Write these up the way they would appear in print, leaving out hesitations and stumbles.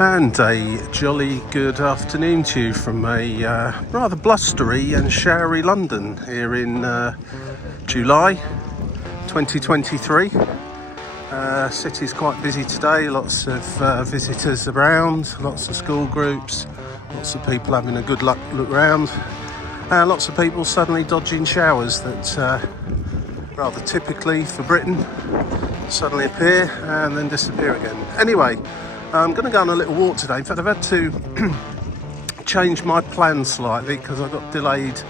And a jolly good afternoon to you from a rather blustery and showery London here in July 2023. City's quite busy today, lots of visitors around, lots of school groups, lots of people having a good look round, and lots of people suddenly dodging showers that rather typically for Britain suddenly appear and then disappear again. Anyway, I'm going to go on a little walk today. In fact, I've had to change my plans slightly because I got delayed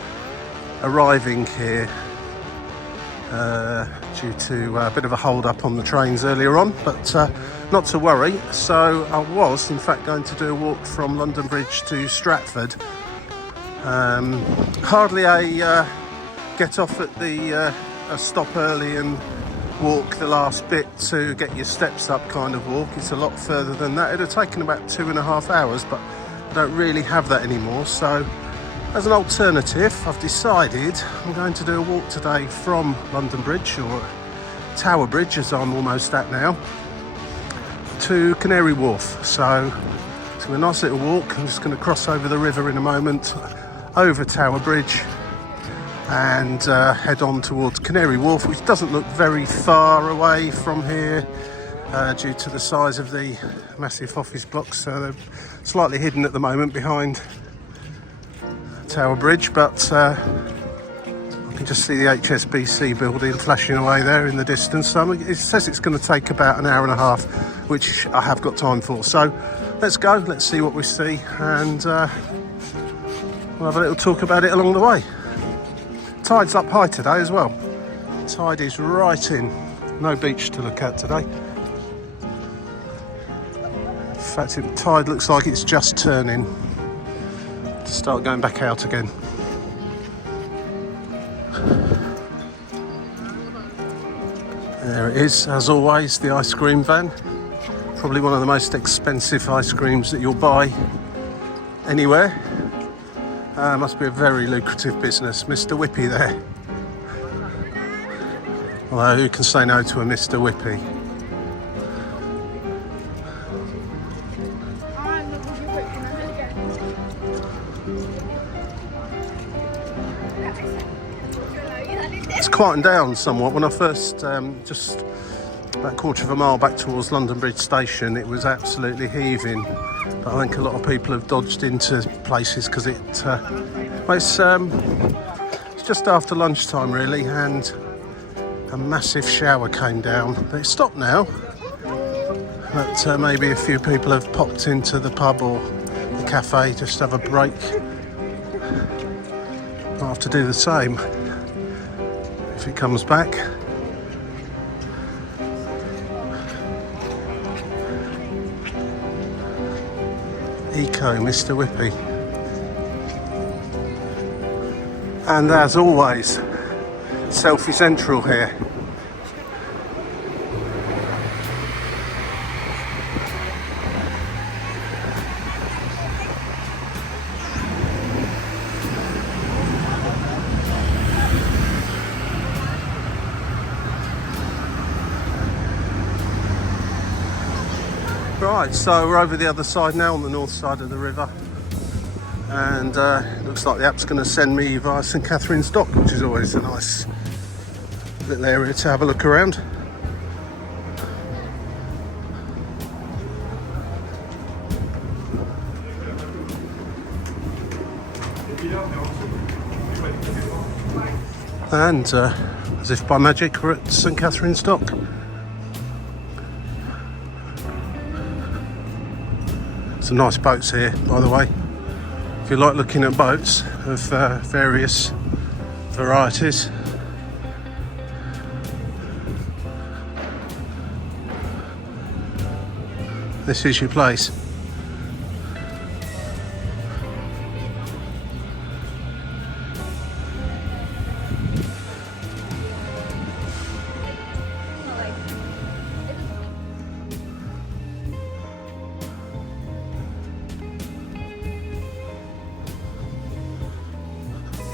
arriving here due to a bit of a hold up on the trains earlier on, but not to worry. So I was in fact going to do a walk from London Bridge to Stratford. Hardly a get off at the a stop early and walk the last bit to get your steps up kind of walk. It's a lot further than that. It would have taken about 2.5 hours, but I don't really have that anymore. So as an alternative, I've decided I'm going to do a walk today from London Bridge, or Tower Bridge as I'm almost at now, to Canary Wharf. So it's a nice little walk. I'm just going to cross over the river in a moment, over Tower Bridge, and head on towards Canary Wharf, which doesn't look very far away from here due to the size of the massive office blocks. So they're slightly hidden at the moment behind Tower Bridge, but I can just see the HSBC building flashing away there in the distance. So it says it's going to take about an hour and a half, which I have got time for. So let's go, let's see what we see, and we'll have a little talk about it along the way. Tide's up high today as well. Tide is right in. No beach to look at today. In fact, the tide looks like it's just turning to start going back out again. There it is, as always, the ice cream van. Probably one of the most expensive ice creams that you'll buy anywhere. Must be a very lucrative business. Mr. Whippy there. Although who can say no to a Mr. Whippy? It's quietened down somewhat. When I first, just about a quarter of a mile back towards London Bridge Station, it was absolutely heaving. But I think a lot of people have dodged into places because it's just after lunchtime really, and a massive shower came down. It's stopped now, but maybe a few people have popped into the pub or the cafe just to have a break. I'll have to do the same if it comes back. Eco Mr. Whippy. And as always, selfie central here. Right, so we're over the other side now, on the north side of the river, and it looks like the app's going to send me via St Katharine's Dock, which is always a nice little area to have a look around. And as if by magic, we're at St Katharine's Dock. Some nice boats here, by the way. If you like looking at boats of various varieties. This is your place.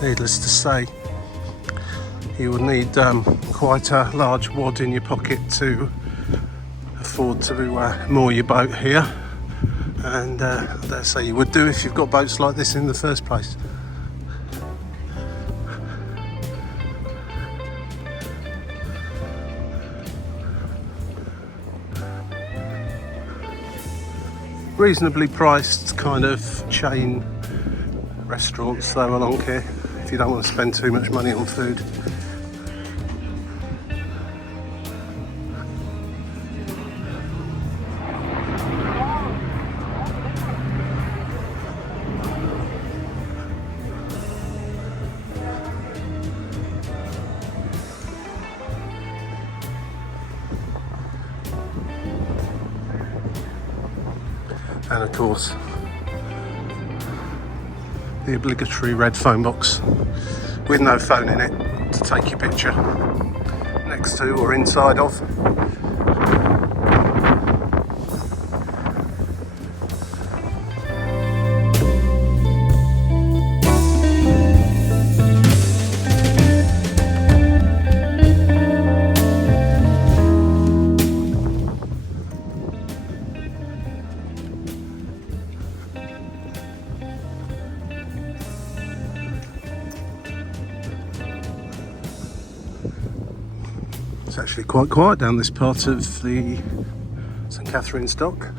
Needless to say, you will need quite a large wad in your pocket to afford to moor your boat here. and I dare say you would do if you've got boats like this in the first place. Reasonably priced kind of chain restaurants though along here, if you don't want to spend too much money on food. And of course, the obligatory red phone box with no phone in it to take your picture next to or inside of. It's actually quite quiet down this part of the St Katharine's Dock.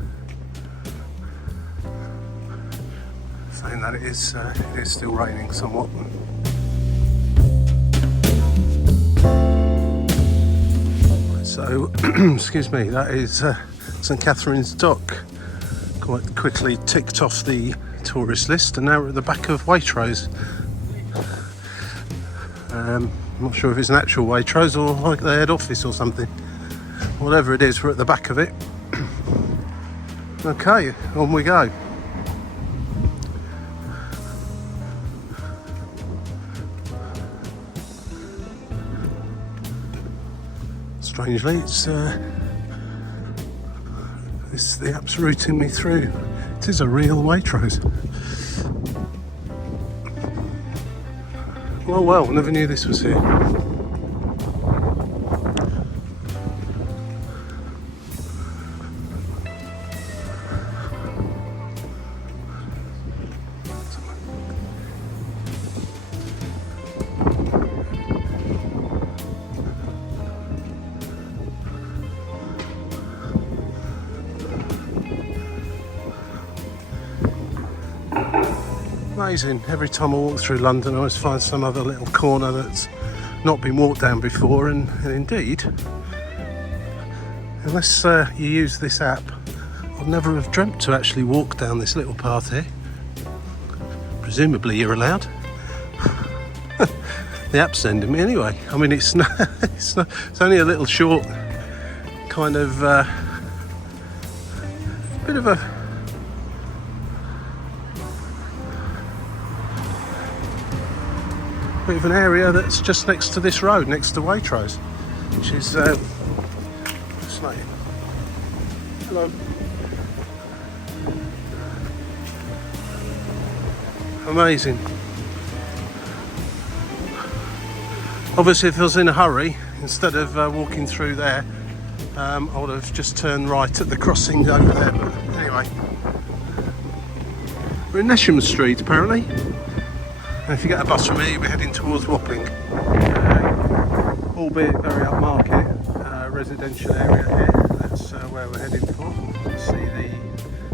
Saying that it is still raining somewhat. So, excuse me, that is St Katharine's Dock. Quite quickly ticked off the tourist list, and now we're at the back of Waitrose. I'm not sure if it's an actual Waitrose or like the head office or something. Whatever it is, we're at the back of it. Okay, on we go. Strangely, it's the app's routing me through. It is a real Waitrose. Well, never knew this was here. Amazing. Every time I walk through London I always find some other little corner that's not been walked down before, and indeed, unless you use this app, I'd never have dreamt to actually walk down this little path here. Presumably you're allowed. The app's sending me anyway. I mean, it's only a little short kind of bit of a bit of an area that's just next to this road, next to Waitrose, which is fascinating. Hello. Amazing. Obviously, if I was in a hurry, instead of walking through there, I would have just turned right at the crossing over there. But anyway, we're in Nesham Street apparently. And if you get a bus from here, you'll be heading towards Wapping, albeit very upmarket residential area here. That's where we're heading for. You see the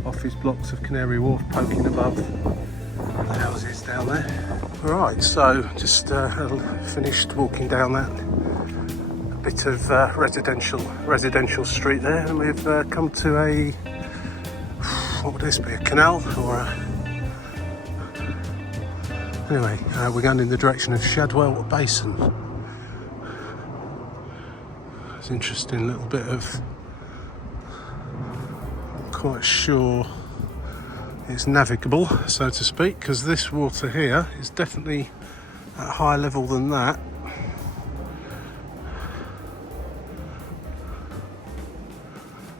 office blocks of Canary Wharf poking above the houses down there. Right, so just finished walking down that bit of residential street there, and we've come to a, what would this be, a canal or a... Anyway, we're going in the direction of Shadwell Basin. It's an interesting little bit of... I'm quite sure it's navigable, so to speak, because this water here is definitely at a higher level than that.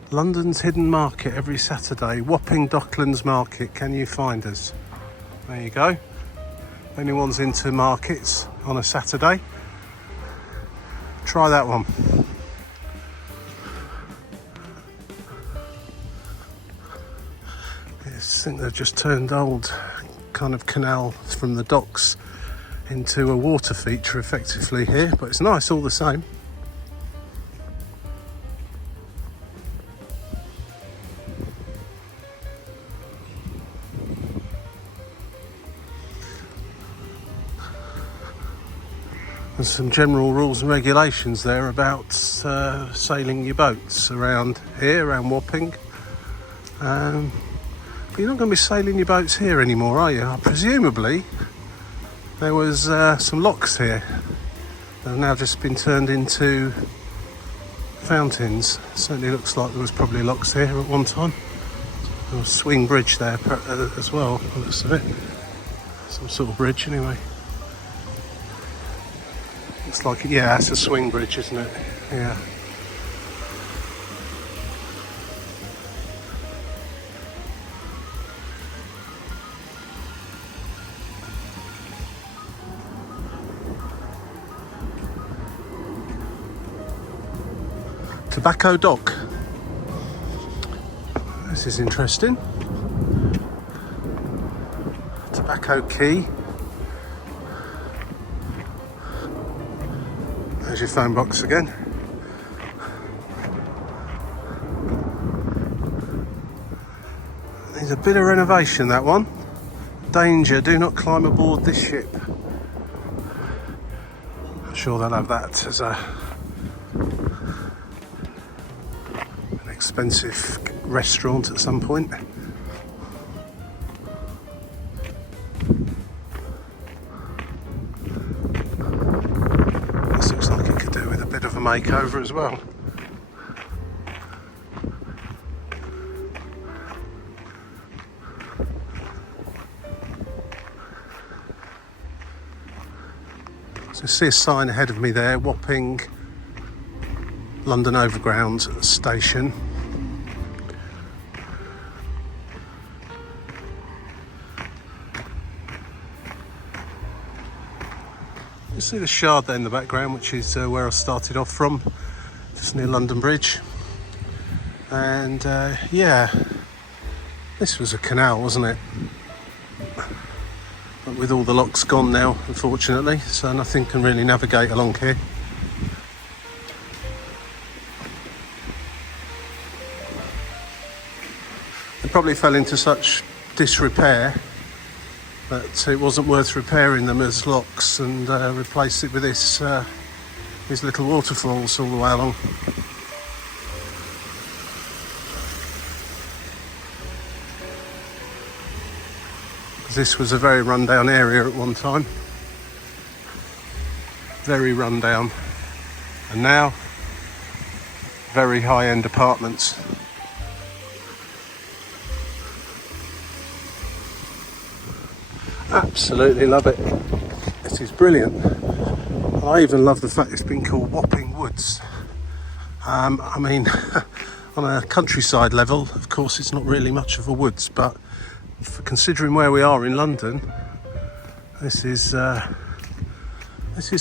London's hidden market every Saturday. Wapping Docklands Market. Can you find us? There you go. If anyone's into markets on a Saturday, try that one. I think they've just turned old kind of canal from the docks into a water feature effectively here, but it's nice all the same. There's some general rules and regulations there about sailing your boats around here, around Wapping. But you're not going to be sailing your boats here anymore, are you? Presumably there was some locks here that have now just been turned into fountains. Certainly looks like there was probably locks here at one time. There was a swing bridge there as well, by the looks of it. Some sort of bridge anyway. It's like, yeah, it's a swing bridge, isn't it? Yeah. Tobacco Dock. This is interesting. Tobacco Key. There's your phone box again. Needs a bit of renovation, that one. Danger, do not climb aboard this ship. I'm sure they'll have that as an expensive restaurant at some point. Makeover as well. So see a sign ahead of me there, Wapping London Overground Station. You see the Shard there in the background, which is where I started off from, just near London Bridge. And yeah, this was a canal, wasn't it? But with all the locks gone now, unfortunately, so nothing can really navigate along here. They probably fell into such disrepair that it wasn't worth repairing them as locks, and replaced it with these little waterfalls all the way along. This was a very rundown area at one time. Very rundown. And now, very high-end apartments. Absolutely love it. This is brilliant. I even love the fact it's been called Wapping Woods. I mean, on a countryside level, of course, it's not really much of a woods, but for considering where we are in London, this is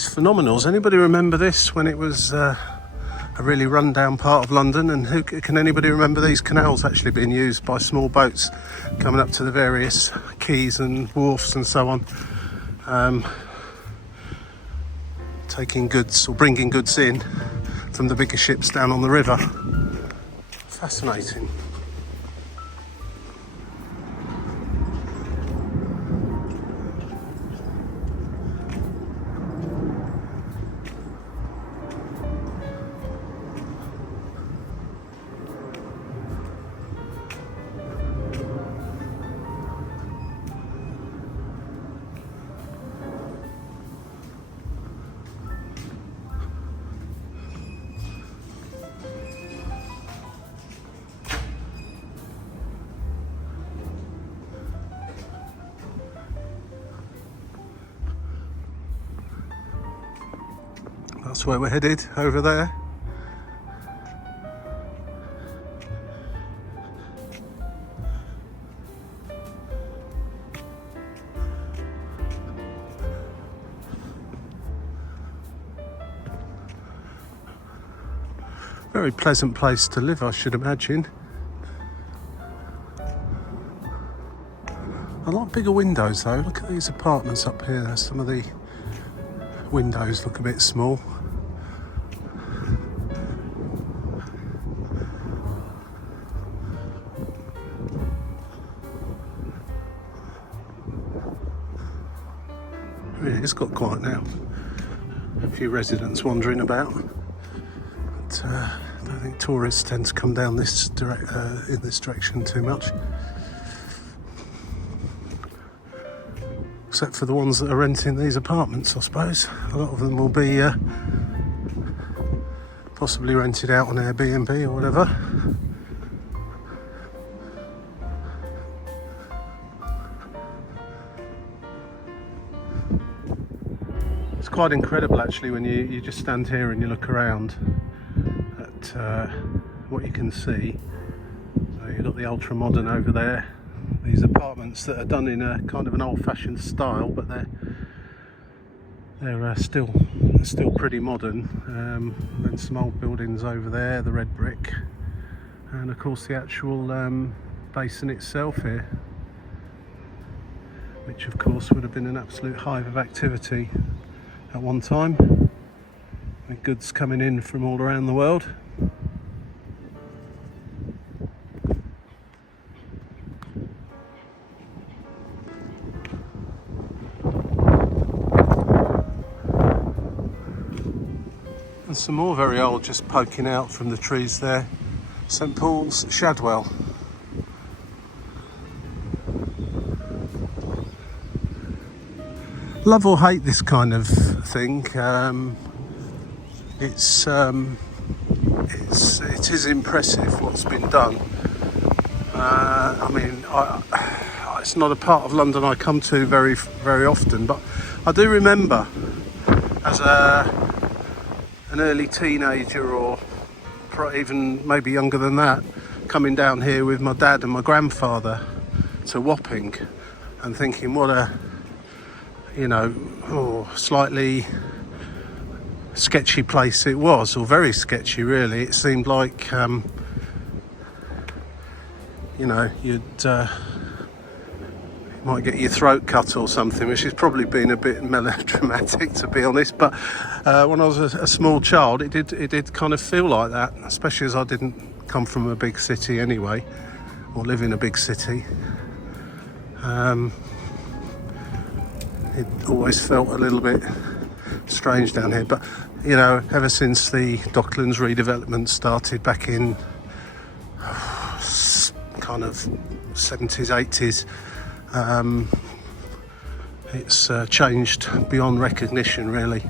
phenomenal. Does anybody remember this when it was a really run-down part of London? And can anybody remember these canals actually being used by small boats coming up to the various quays and wharfs and so on, taking goods or bringing goods in from the bigger ships down on the river? Fascinating. That's where we're headed, over there. Very pleasant place to live, I should imagine. A lot bigger windows though. Look at these apartments up here. Some of the windows look a bit small. Really, it's got quiet now. A few residents wandering about. But I don't think tourists tend to come down in this direction too much. Except for the ones that are renting these apartments, I suppose. A lot of them will be possibly rented out on Airbnb or whatever. It's quite incredible actually when you just stand here and you look around at what you can see. So you've got the ultra modern over there. These apartments that are done in a kind of an old-fashioned style, but they're still pretty modern. Then some old buildings over there, the red brick, and of course the actual basin itself here, which of course would have been an absolute hive of activity at one time, with goods coming in from all around the world. And some more very old just poking out from the trees there. St Paul's Shadwell. Love or hate this kind of thing. It is impressive what's been done. I mean, it's not a part of London I come to very, very often, but I do remember as an early teenager, or even maybe younger than that, coming down here with my dad and my grandfather to Wapping and thinking what a, slightly sketchy place it was, or very sketchy really. It seemed like you might get your throat cut or something, which has probably been a bit melodramatic to be honest, but when I was a small child it did kind of feel like that, especially as I didn't come from a big city anyway, or live in a big city. It always felt a little bit strange down here, but ever since the Docklands redevelopment started back in kind of 70s, 80s, it's changed beyond recognition really.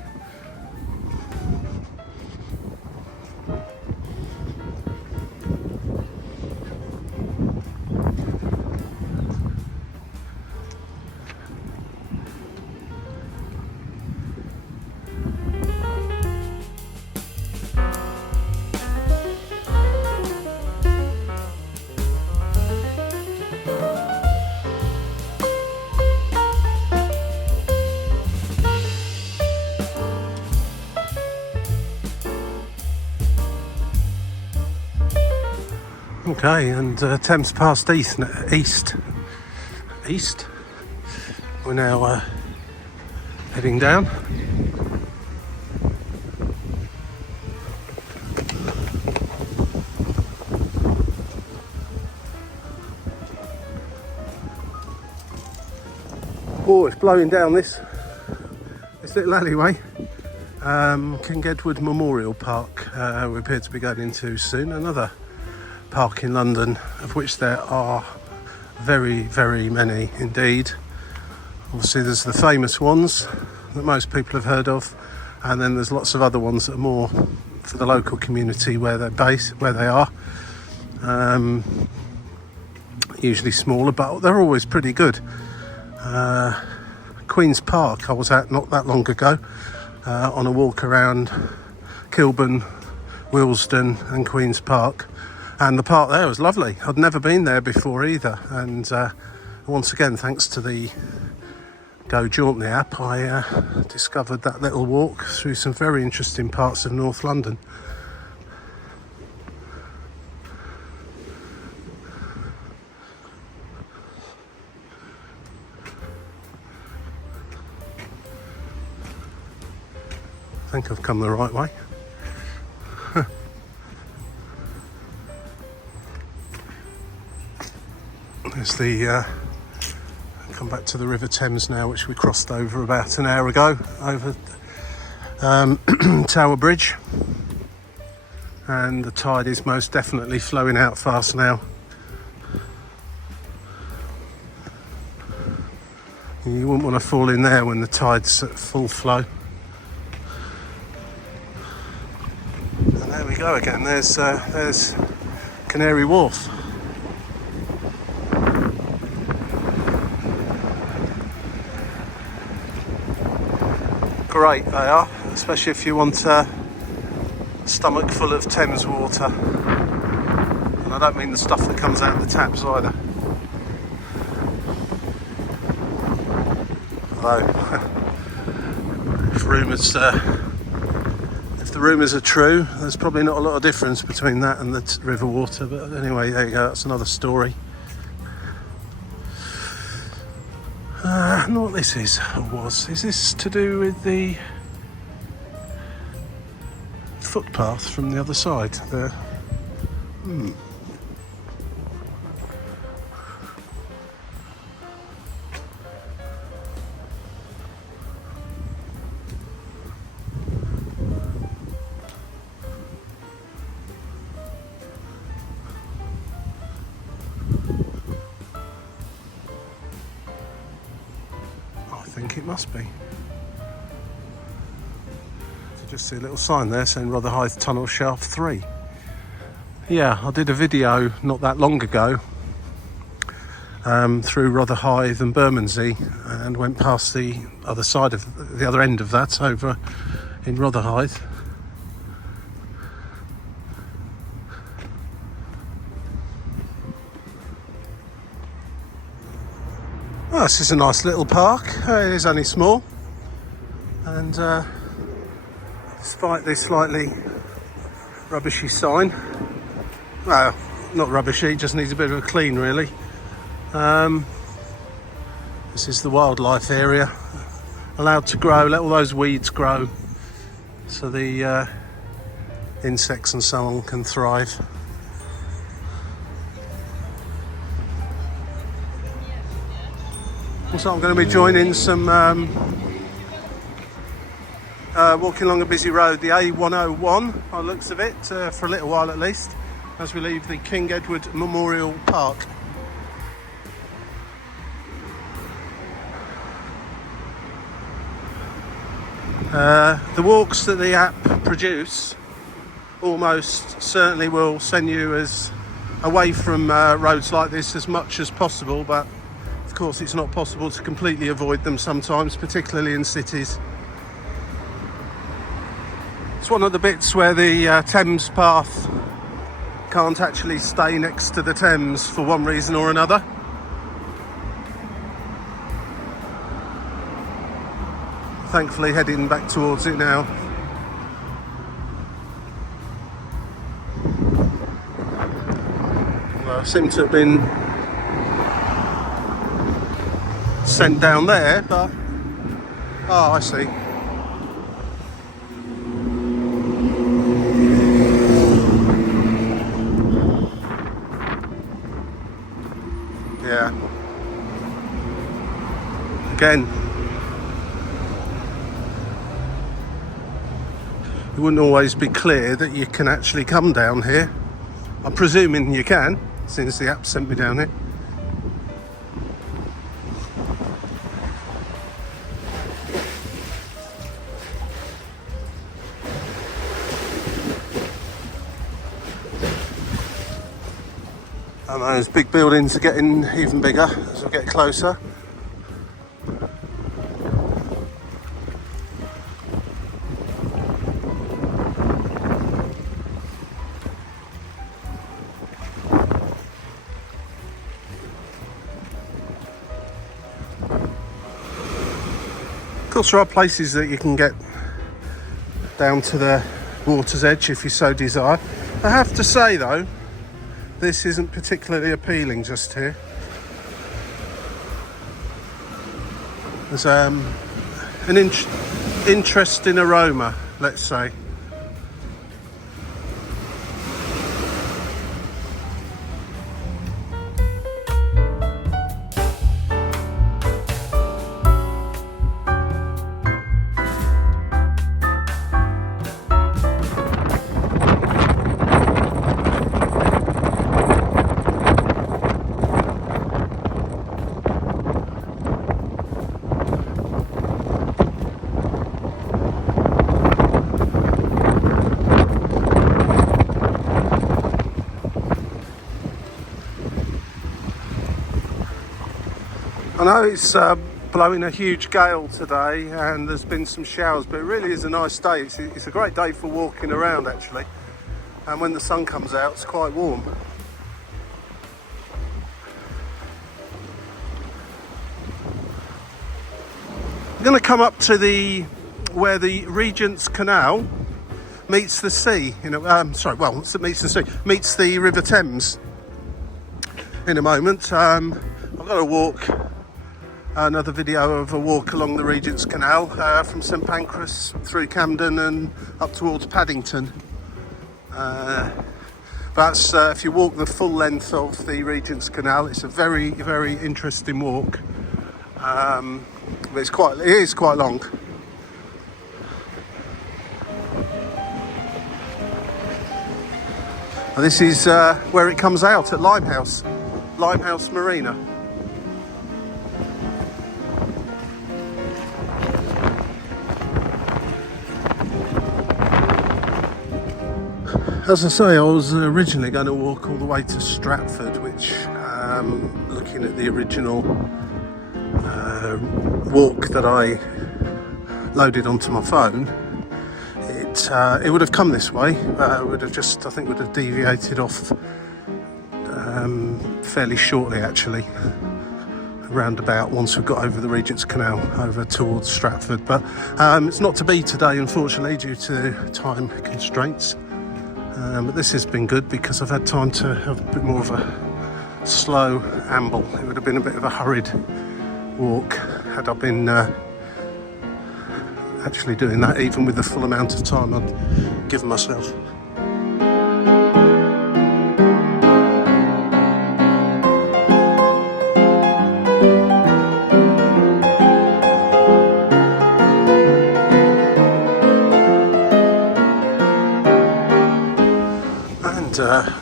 Okay, and Thames past east. We're now heading down. Oh, it's blowing down this little alleyway. King Edward Memorial Park we appear to be going into soon. Another park in London, of which there are very, very many indeed. Obviously there's the famous ones that most people have heard of, and then there's lots of other ones that are more for the local community where they are. Usually smaller, but they're always pretty good. Queen's Park I was at not that long ago, on a walk around Kilburn, Willesden and Queen's Park, and the park there was lovely. I'd never been there before either, and once again thanks to the Go Jauntly app I discovered that little walk through some very interesting parts of North London. think I've come the right way. There's the come back to the River Thames now, which we crossed over about an hour ago over Tower Bridge, and the tide is most definitely flowing out fast now. You wouldn't want to fall in there when the tide's at full flow. And there we go again, there's Canary Wharf. Great they are, especially if you want a stomach full of Thames water. And I don't mean the stuff that comes out of the taps either. Although, if the rumours are true, there's probably not a lot of difference between that and the river water. But anyway, there you go, that's another story. I don't know what this is or was. Is this to do with the footpath from the other side there? I think it must be. So just see a little sign there saying Rotherhithe Tunnel Shaft 3. Yeah, I did a video not that long ago through Rotherhithe and Bermondsey, and went past the other side of the other end of that over in Rotherhithe. Well, this is a nice little park. It is only small, and despite this slightly rubbishy sign, well, not rubbishy, it just needs a bit of a clean really. This is the wildlife area, allowed to grow, let all those weeds grow so the insects and so on can thrive. Also, I'm going to be joining some walking along a busy road, the A101 by the looks of it, for a little while at least, as we leave the King Edward Memorial Park. The walks that the app produce almost certainly will send you as away from roads like this as much as possible, but of course it's not possible to completely avoid them sometimes, particularly in cities. It's one of the bits where the Thames path can't actually stay next to the Thames for one reason or another. Thankfully heading back towards it now. Well, I seem to have been sent down there, but oh, I see. Yeah. Again, it wouldn't always be clear that you can actually come down here. I'm presuming you can, since the app sent me down here. And those big buildings are getting even bigger as we get closer. Of course, there are places that you can get down to the water's edge if you so desire. I have to say though, this isn't particularly appealing just here. There's an interesting aroma let's say. I know it's blowing a huge gale today and there's been some showers, but it really is a nice day. It's a great day for walking around actually, and when the sun comes out it's quite warm. I'm going to come up to where the Regent's Canal meets the sea, meets the sea, meets the River Thames in a moment. I've got to walk another video of a walk along the Regent's Canal from St Pancras through Camden and up towards Paddington. That's if you walk the full length of the Regent's Canal, it's a very, very interesting walk. But it is quite long. And this is where it comes out at Limehouse Marina. As I say, I was originally going to walk all the way to Stratford, which, looking at the original walk that I loaded onto my phone, it would have come this way. Would have deviated off fairly shortly, actually, roundabout once we've got over the Regent's Canal over towards Stratford. But it's not to be today, unfortunately, due to time constraints. But this has been good because I've had time to have a bit more of a slow amble. It would have been a bit of a hurried walk had I been actually doing that, even with the full amount of time I'd given myself.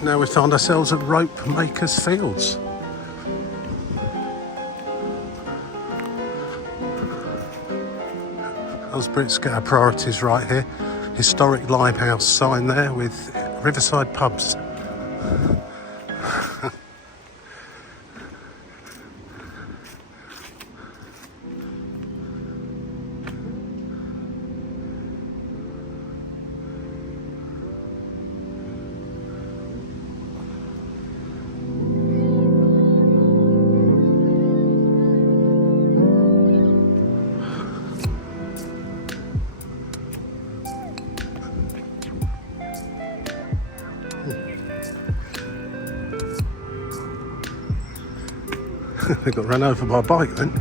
Now we find ourselves at Rope Makers Fields. Those Brits get our priorities right here. Historic Limehouse sign there with riverside pubs. They got run over by a bike then.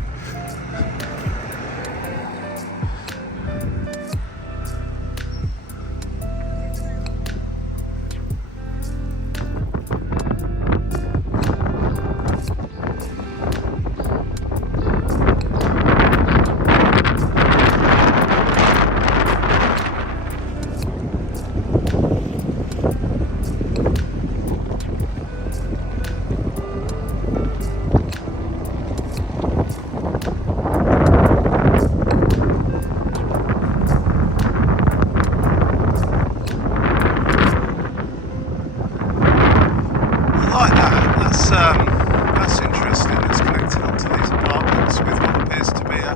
That's interesting. It's connected up to these apartments with what appears to be a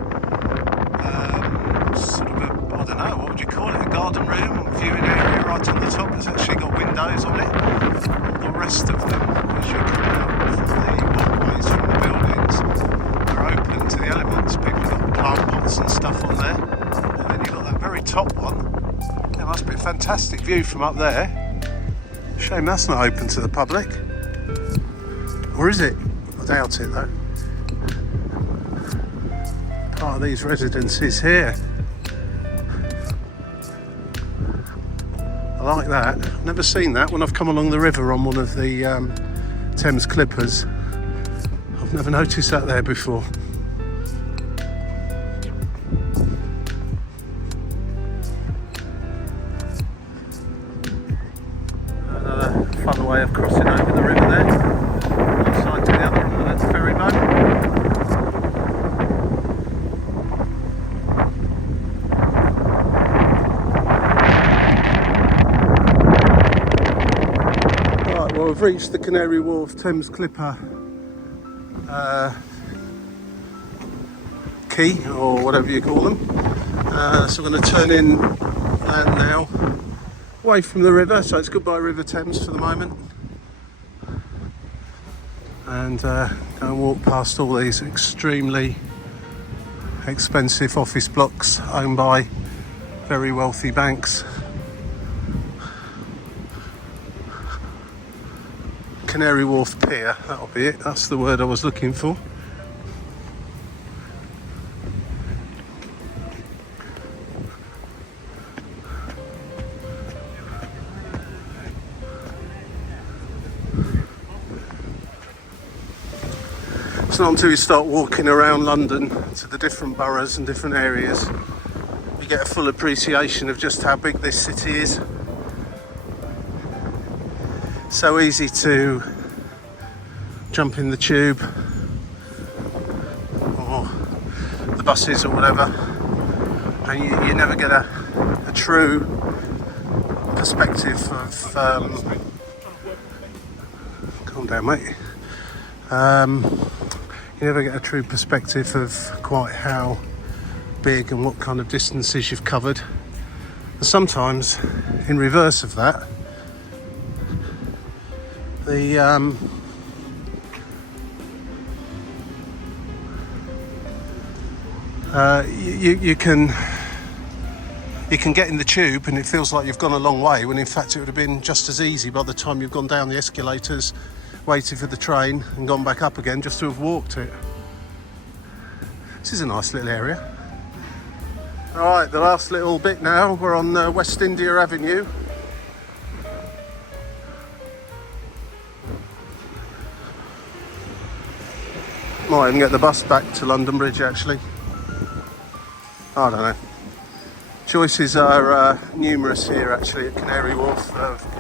sort of a, I don't know, what would you call it, a garden room or viewing area right on the top. It's actually got windows on it. The rest of them, as you come out from the walkways from the buildings, are open to the elements. People have got plant pots and stuff on there. And then you've got that very top one. It must be a fantastic view from up there. Shame that's not open to the public. Or is it? I doubt it though. Part of these residences here. I like that. I've never seen that when I've come along the river on one of the Thames Clippers. I've never noticed that there before. Another fun way of crossing over the river there. One side to the other on the ferry boat. Well, we've reached the Canary Wharf Thames Clipper quay, or whatever you call them. So we're going to turn in land now, away from the river, so it's goodbye River Thames for the moment. And go and walk past all these extremely expensive office blocks owned by very wealthy banks. Canary Wharf Pier, that'll be it, that's the word I was looking for. It's not until you start walking around London to the different boroughs and different areas you get a full appreciation of just how big this city is. So easy to jump in the tube or the buses or whatever, and you never get a true perspective of calm down mate, you never get a true perspective of quite how big and what kind of distances you've covered. And sometimes in reverse of that, you can get in the tube and it feels like you've gone a long way, when in fact it would have been just as easy by the time you've gone down the escalators, waited for the train and gone back up again, just to have walked it. This is a nice little area. Alright, the last little bit now, we're on West India Avenue. Might even get the bus back to London Bridge actually. I don't know. Choices are numerous here actually at Canary Wharf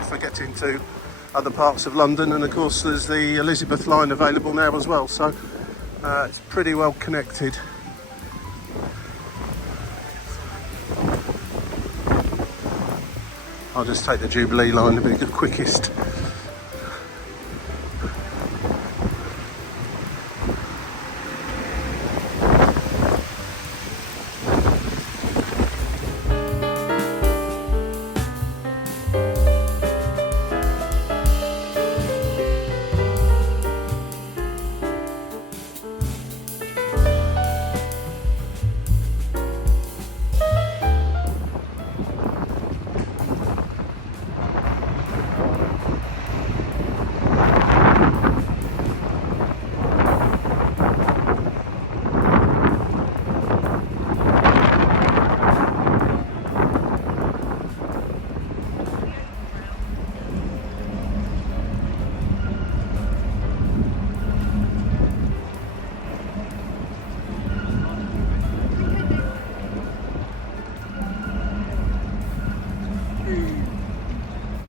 for getting to other parts of London, and of course there's the Elizabeth line available now as well, so it's pretty well connected. I'll just take the Jubilee line to be the quickest.